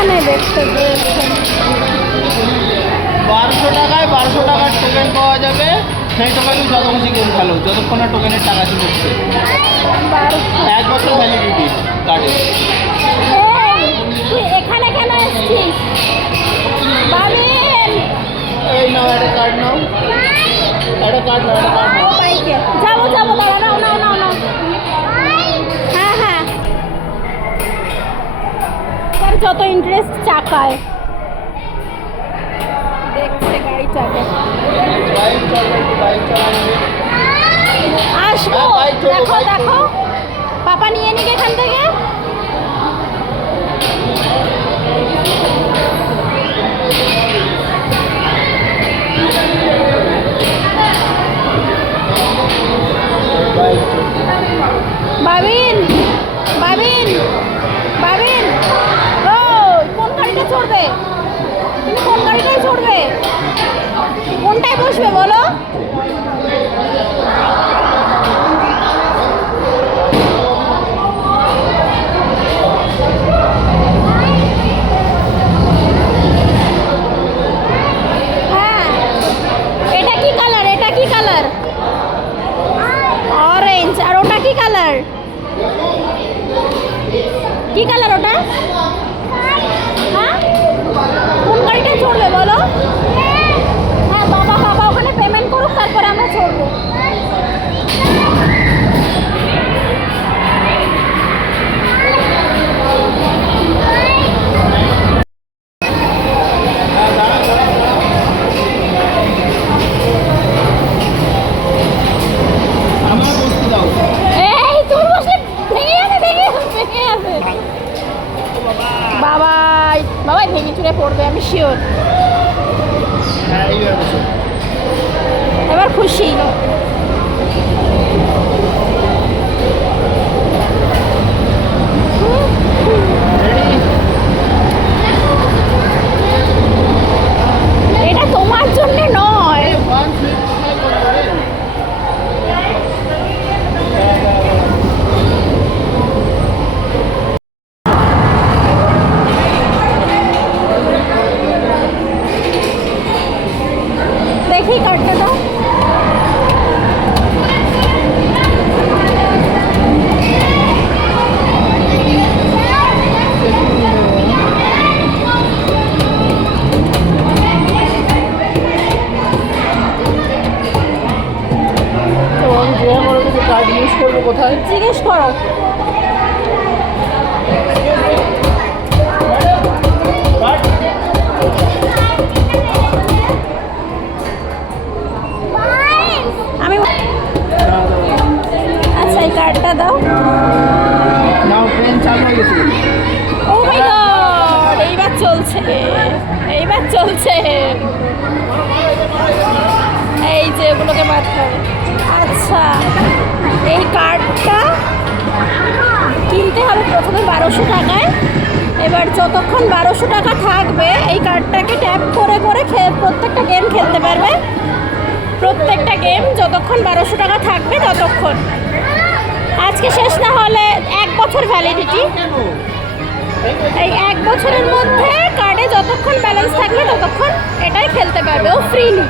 এখানে দেখতে পেয়েছেন 1200 টাকায় 1200 টাকার টোকেন পাওয়া যাবে। সেই টোকেন যত খুশি গেম খেলো, যতক্ষণ না টোকেনের টাকা চলছে। 1 বছর ভ্যালিডিটি কার্ডে। তুই এখানে কেন এসছিস বাবিন? এই নাও একটা কার্ড নাও, একটা কার্ড নাও, একটা কার্ড নাও। যাবো যাবো, দাঁড়া, নাও নাও নাও নাও। হ্যাঁ হ্যাঁ, তার যত ইন্টারেস্ট চাকায় দেখছে গাড়ি চাকে। বাইক চালাবে, বাইক চালাবে। আসবো, দেখো দেখো, পাপা নিয়ে নিক এখান থেকে। বাবিন বাবিন বাবিন, ও কোন গাড়িটা চড়বে? তুমি কোন গাড়িটাই চড়বে? কোনটায় বসবে বলো? হ্যাঁ, এটা কি কালার? এটা কি কালার? অরেঞ্জ। আর ওটা কি কালার? কি কালার ওটা? হ্যাঁ, কোন গাড়িটা চড়বে বলো? হ্যাঁ, বাবা বাবা ওখানে পেমেন্ট করুক, তারপরে আমরা চড়বো। আমার বসতে দাও। এই তোর বসে ভেঙে যাবে, ভেঙে ভেঙে যাবে। বাবাই বাবাই ভেঙে চুরে পড়বে, আমি শিওর। হ্যাঁ, এইবার বসো। এবার খুশি। এটা তোমার জন্য নয়। দেখি কার্ডটা দাও। কার্ড ইউজ করবো কোথায়? জিজ্ঞেস করো। আমি আচ্ছা, এই কার্ডটা দাও। নাও, ট্রেন চালু হয়ে গেছে। ও মাই গড, এইবার চলছে, এইবার চলছে। এই যে এগুলোকে মারতে হবে। আচ্ছা, এই কার্ডটা কিনতে হবে প্রথমে 1200 টাকায়। এবার যতক্ষণ 1200 টাকা থাকবে, এই কার্ডটাকে ট্যাপ করে করে প্রত্যেকটা গেম খেলতে পারবে। প্রত্যেকটা গেম যতক্ষণ 1200 টাকা থাকবে ততক্ষণ। আজকে শেষ না হলে 1 বছর ভ্যালিডিটি। এই 1 বছরের মধ্যে কার্ডে যতক্ষণ ব্যালেন্স থাকবে ততক্ষণ এটাই খেলতে পারবে ও ফ্রিলি।